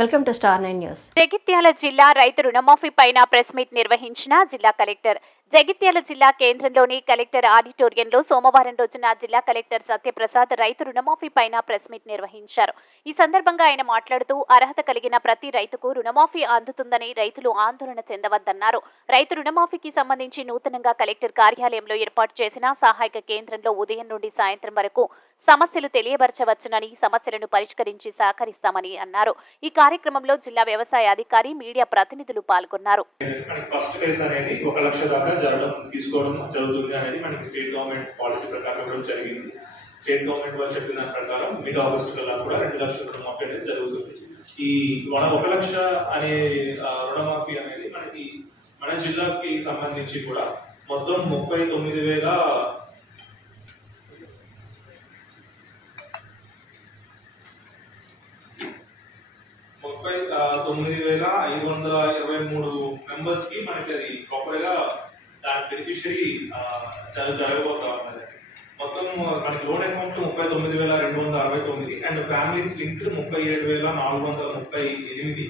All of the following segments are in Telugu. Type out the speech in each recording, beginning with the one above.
Welcome to star 9 news. Jagtial జిల్లా రైతు రుణమాఫీ పైన ప్రెస్ మీట్ నిర్వహించిన జిల్లా కలెక్టర్. జగిత్యాల జిల్లా కేంద్రంలోని కలెక్టర్ ఆడిటోరియంలో సోమవారం రోజున జిల్లా కలెక్టర్ సత్యప్రసాద్ రైతు రుణమాఫీ పైన ప్రెస్ మీట్ నిర్వహించారు. ఈ సందర్భంగా ఆయన మాట్లాడుతూ అర్హత కలిగిన ప్రతి రైతుకు రుణమాఫీ అందుతుందని రైతులు ఆందోళన చెందవద్దన్నారు. రైతు రుణమాఫీకి సంబంధించి నూతనంగా కలెక్టర్ కార్యాలయంలో ఏర్పాటు చేసిన సహాయక కేంద్రంలో ఉదయం నుండి సాయంత్రం వరకు సమస్యలు తెలియబరచవచ్చునని, సమస్యలను పరిష్కరించి సహకరిస్తామని అన్నారు. ఈ కార్యక్రమంలో జిల్లా వ్యవసాయ అధికారి, మీడియా ప్రతినిధులు పాల్గొన్నారు. ఫస్ట్ ఫేజ్ అనేది 1 లక్ష దాకా తీసుకోవడం జరుగుతుంది అనేది మనకి స్టేట్ గవర్నమెంట్ పాలసీ ప్రకారం ఇవ్వడం జరిగింది. స్టేట్ గవర్నమెంట్ వాళ్ళు చెప్పిన ప్రకారం మిడ్ ఆగస్టు కల్లా కూడా 2 లక్షల రుణమాఫీ అనేది జరుగుతుంది. ఈ 1 లక్ష అనే రుణమాఫీ అనేది మనకి మన జిల్లాకి సంబంధించి కూడా మొత్తం 39,523 మెంబర్స్ కి మనకి అది ప్రాపర్ గా దాని బెనిఫిషరీ జరగబోతా ఉన్నది. మొత్తం మనకి loan account 39,269 and families link 37,438.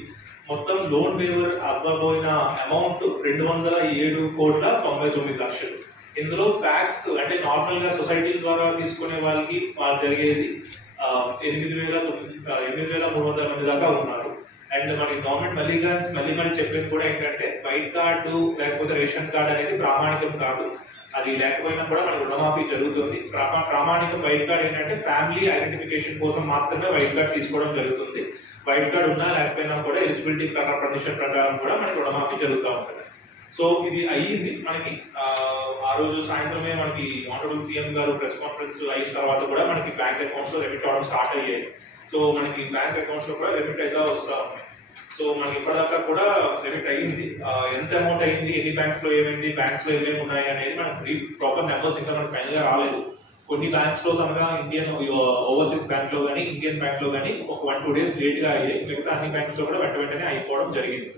మొత్తం లోన్ వేవర్ అవ్వబోయిన అమౌంట్ 207,99,00,000. ఇందులో ప్యాక్స్ అంటే నార్మల్ గా సొసైటీ ద్వారా తీసుకునే వాళ్ళకి జరిగేది 8,300 మంది దాకా ఉన్నారు. అండ్ మనకి గవర్నమెంట్ మళ్ళీ చెప్పేది కూడా ఏంటంటే వైట్ కార్డు లేకపోతే రేషన్ కార్డు అనేది ప్రామాణికం కాదు. అది లేకపోయినా కూడా మనకి రుణమాఫీ జరుగుతుంది. ప్రామాణికం వైట్ కార్డు ఏంటంటే ఫ్యామిలీ ఐడెంటిఫికేషన్ కోసం మాత్రమే వైట్ కార్డు తీసుకోవడం జరుగుతుంది. వైట్ కార్డు ఉన్నా లేకపోయినా కూడా ఎలిజిబిలిటీ కండిషన్ ప్రకారం కూడా మనకి రుణమాఫీ జరుగుతూ ఉంటుంది. సో ఇది అయ్యింది. మనకి ఆ రోజు సాయంత్రమే మనకి ఆనరబుల్ సీఎం గారు ప్రెస్ కాన్ఫరెన్స్ అయిన తర్వాత కూడా మనకి బ్యాంక్ అకౌంట్స్ లో రెమిట్ అవడం స్టార్ట్ అయ్యాయి. సో మనకి బ్యాంక్ అకౌంట్స్ లో కూడా రెమిట్ అయితే వస్తూ ఉన్నాయి. సో మనకి ఇప్పటిదాకా కూడా రెమిట్ అయ్యింది. ఎంత అమౌంట్ అయ్యింది, ఎన్ని బ్యాంక్స్ లో ఏమైంది, బ్యాంక్స్ లో ఏమేమి ఉన్నాయి అనేది మనకి ప్రాపర్ నెంబర్స్ ఇంకా మనకి ఫైనల్ గా రాలేదు. కొన్ని బ్యాంక్స్ లో సమగా ఇండియన్ ఓవర్సీస్ బ్యాంక్ లో కానీ ఇండియన్ బ్యాంక్ లో కానీ ఒక 1-2 days లేట్ గా అయ్యాయి. మిగతా అన్ని బ్యాంక్స్ లో కూడా వెంటనే అయిపోవడం జరిగింది.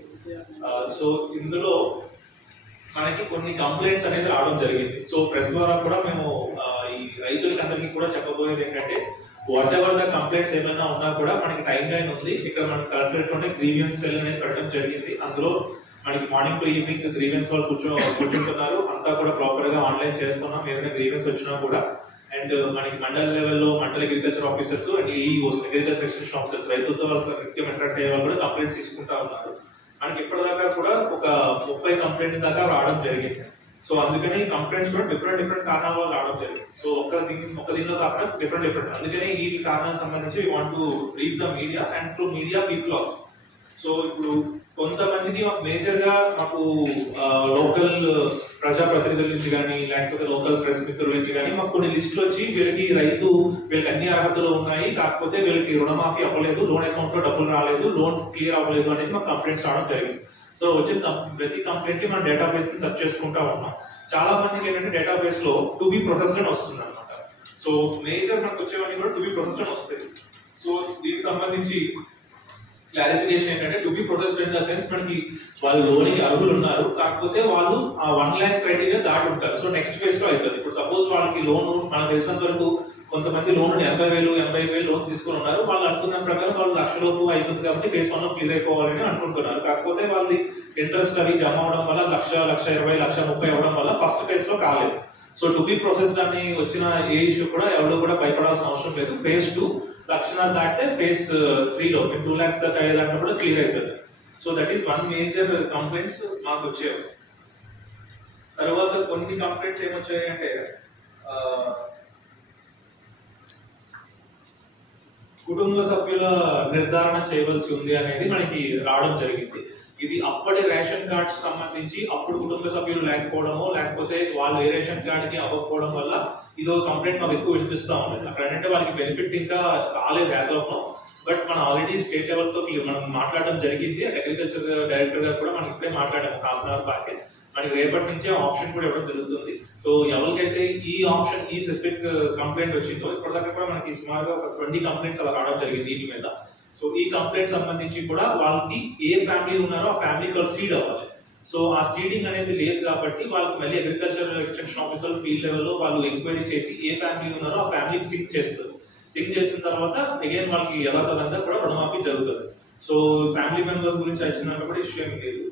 సో ఇందులో మనకి కొన్ని కంప్లైంట్స్ అనేది రావడం జరిగింది. సో ప్రెస్ ద్వారా కూడా మేము ఈ రైతులకి అందరికీ కూడా చెప్పబోయేది ఏంటంటే వాట్ ఎవర్ ద కంప్లైంట్స్ ఏమైనా ఉన్నా కూడా మనకి టైం లైన్ ఉంది. ఇక్కడ మనకి కలెక్టరేట్ లోనే గ్రీవియన్స్ సెల్ అనేది పెట్టడం జరిగింది. అందులో మనకి మార్నింగ్ టు ఈవినింగ్ గ్రీవియన్స్ వాళ్ళు కూర్చుంటున్నారు. అంతా కూడా ప్రాపర్ గా ఆన్లైన్ చేస్తున్నాం. ఏదైనా గ్రీవియన్స్ వచ్చినా కూడా అండ్ మనకి మండల లెవెల్లో మండల agriculture officers and EOs agriculture extension officers రైతులతో వాళ్ళకి నిత్యం ఇంటరాక్ట్ అయ్యే వాళ్ళు కూడా కంప్లైంట్స్ తీసుకుంటా ఉన్నారు. మనకి ఇప్పటిదాకా కూడా ఒక 30 కంప్లైంట్స్ దాకా రావడం జరిగింది. సో అందుకని కంప్లైంట్స్ కూడా డిఫరెంట్ కారణాల వల్ల రావడం జరిగింది. సో ఒక దీనిలో కాకుండా డిఫరెంట్ అందుకనే ఈ కారణాలకు సంబంధించి we want to reach the media and to media people also. So ఇప్పుడు కొంతమందికి మేజర్ గా మాకు లోకల్ ప్రజాప్రతినిధుల నుంచి కానీ లేకపోతే లోకల్ ప్రెస్ మిత్రుల నుంచి కానీ మాకు కొన్ని లిస్టులు వచ్చి వీళ్ళకి అన్ని అర్హతలు ఉన్నాయి, కాకపోతే వీళ్ళకి రుణమాఫీ అవ్వలేదు, లోన్ అకౌంట్ లో డబ్బులు రాలేదు, లోన్ క్లియర్ అవ్వలేదు అనేది మాకు కంప్లైంట్స్ రావడం జరిగింది. సో వచ్చిన ప్రతి కంప్లైంట్ ని మనం డేటాబేస్ ని సెర్చ్ చేసుకుంటా ఉన్నాం. చాలా మందికి ఏంటంటే డేటాబేస్ లో టు బి ప్రొసెస్డ్ అని వస్తుంది అనమాట. సో మేజర్ మనకు వచ్చేవన్నీ కూడా టు బి ప్రొసెస్డ్ అని వస్తాయి. సో దీనికి సంబంధించి క్లారిఫికేషన్ ఏంటంటే to be processed in the sense మనకి వాళ్ళు లోన్కి అర్హులు ఉన్నారు, కాకపోతే వాళ్ళు ఆ 1 lakh క్రైటీరియా దాటి ఉంటారు. సో నెక్స్ట్ ఫేజ్ లో అవుతుంది. ఇప్పుడు సపోజ్ వాళ్ళకి లోన్ మనకు తెలిసినంత వరకు కొంతమంది లోన్ 80,000 లోన్ తీసుకుని ఉన్నారు. వాళ్ళు అనుకున్న ప్రకారం వాళ్ళు 1 లక్ష లోపు అవుతుంది కాబట్టి ఫేజ్ 1 లో క్లియర్ అయిపోవాలని అనుకుంటున్నారు. కాకపోతే వాళ్ళది ఇంట్రెస్ట్ అవి జమ అవడం వల్ల 1,20,000, 1,30,000 అవ్వడం వల్ల ఫస్ట్ ఫేజ్ లో కాలేదు. సో టు బి ప్రొసెస్డ్ అని వచ్చిన ఏ ఇష్యూ కూడా ఎవరు కూడా భయపడాల్సిన అవసరం లేదు. ఫేజ్ 2 లక్షణాలు దాటితే ఫేజ్ 3 లో 2 lakhs దాకా అయ్యేదాకా కూడా క్లియర్ అవుతుంది. So that is one major complaints మాకు వచ్చేవి. తర్వాత కొన్ని కంప్లైంట్స్ ఏమొచ్చాయి అంటే కుటుంబ సభ్యుల నిర్ధారణ చేయవలసి ఉంది అనేది మనకి రావడం జరిగింది. ఇది అప్పటి రేషన్ కార్డ్స్ సంబంధించి అప్పుడు కుటుంబ సభ్యులు లేకపోవడమో లేకపోతే వాళ్ళు ఏ రేషన్ కార్డ్ కి అవ్వకపోవడం వల్ల ఇదో కంప్లైంట్ మాకు ఎక్కువ వినిపిస్తా ఉంది. అక్కడ ఏంటంటే వాళ్ళకి బెనిఫిట్ ఇంకా రాలేదు యాజ్ ఆఫ్ నౌ. బట్ మనం ఆల్రెడీ స్టేట్ లెవెల్ తో మనం మాట్లాడడం జరిగింది. అగ్రికల్చర్ డైరెక్టర్ గారు కూడా మనకి ఇప్పుడే మాట్లాడాము ½ hour బ్యాక్. మనకి రేపటి నుంచే ఆప్షన్ కూడా ఇవ్వడం జరుగుతుంది. సో ఎవరికైతే ఈ ఆప్షన్ ఈ స్పెసిఫిక్ కంప్లైంట్ వచ్చిందో ఇప్పటిదాకా కూడా మనకి సుమారుగా ఒక 20 కంప్లైంట్స్ అలా రావడం జరిగింది దీని మీద. సో ఈ కంప్లైంట్ సంబంధించి కూడా వాళ్ళకి ఏ ఫ్యామిలీ ఉన్నారో ఆ ఫ్యామిలీకి సీడ్ అవ్వాలి. సో ఆ సీడింగ్ అనేది లేదు కాబట్టి వాళ్ళకి మళ్ళీ అగ్రికల్చర్ ఎక్స్టెన్షన్ ఆఫీసర్ ఫీల్డ్ లెవెల్లో వాళ్ళు ఎంక్వైరీ చేసి ఏ ఫ్యామిలీ ఉన్నారో ఆ ఫ్యామిలీకి సింక్ చేస్తారు. సింక్ చేసిన తర్వాత అగైన్ వాళ్ళకి యథాతథంగా కూడా రుణమాఫీ జరుగుతుంది. సో ఫ్యామిలీ మెంబర్స్ గురించి వచ్చినా కూడా ఇష్యూ ఏం లేదు.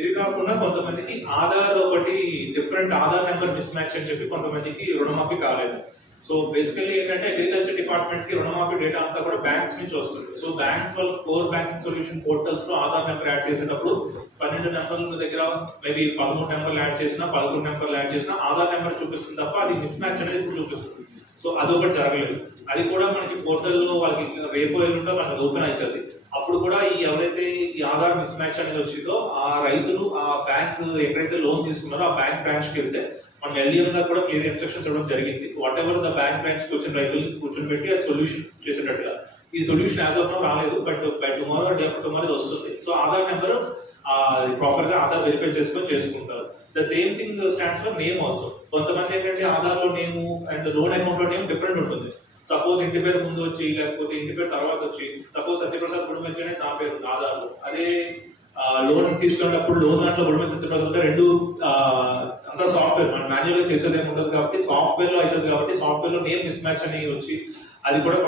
ఇది కాకుండా కొంతమందికి ఆధార్ ఒకటి different Aadhaar number miss match అని చెప్పి కొంతమందికి రుణమాఫీ కాలేదు. సో బేసికల్లీ ఏంటంటే అగ్రికల్చర్ డిపార్ట్మెంట్ కి రుణమాఫీ డేటా అంతా కూడా బ్యాంక్స్ నుంచి వస్తుంది. సో బ్యాంక్స్ వాళ్ళ కోర్ బ్యాంకింగ్ సొల్యూషన్ పోర్టల్స్ లో ఆధార్ నెంబర్ యాడ్ చేసేటప్పుడు 12 నెంబర్ల దగ్గర మేబీ 13 నెంబర్లు యాడ్ చేసినా 11 నెంబర్లు యాడ్ చేసినా ఆధార్ నెంబర్ చూపిస్తుంది తప్ప అది మిస్ మ్యాచ్ అనేది ఇప్పుడు చూపిస్తుంది. సో అదొకటి జరగలేదు. అది కూడా మనకి పోర్టల్లో వాళ్ళకి రేపు ఎల్లుండో మనకి ఓపెన్ అవుతుంది. అప్పుడు కూడా ఈ ఎవరైతే ఈ ఆధార్ మిస్ మ్యాచ్ అనేది వచ్చిందో ఆ రైతులు ఆ బ్యాంక్ ఎక్కడైతే లోన్ తీసుకున్నారో ఆ బ్యాంక్ బ్రాంచ్ కి వెళ్తే మనం ఎల్ఈఎం గా కూడా క్లియర్ ఇన్స్ట్రక్షన్స్ ఇవ్వడం జరిగింది. What ever the bank branch కి వచ్చిన రైతులు కూర్చొని పెట్టి అది సొల్యూషన్ చేసేటట్టుగా. ఈ సొల్యూషన్ యాజ్ ఆఫ్ నౌ రాలేదు, but by tomorrow day after tomorrow వస్తుంది. సో ఆధార్ నెంబర్ ప్రాపర్ గా ఆధార్ వెరిఫై చేసుకుంటారు. The same thing stands for name also. కొంతమంది ఏంటంటే ఆధార్ లో నేమ్ అండ్ లోన్ అకౌంట్ లో నేమ్ డిఫరెంట్ ఉంటుంది. సపోజ్ ఇంటి పేరు ముందు వచ్చి లేకపోతే ఇంటి పేరు తర్వాత వచ్చి, సపోజ్ సత్యప్రసాద్ గుడిమెచ్చనే నా పేరు ఆధార్ లో, అదే లోన్ తీసుకున్నప్పుడు లోన్ దాంట్లో గుడిమెచ్చ సత్యప్రసాద్ రెండు అంతా సాఫ్ట్వేర్ మనం మాన్యువల్ గా చేసేది ఏమి ఉండదు కాబట్టి సాఫ్ట్వేర్ లో అవుతుంది కాబట్టి సాఫ్ట్వేర్ లో నేమ్ మిస్ మ్యాచ్ అని వచ్చి అది కూడా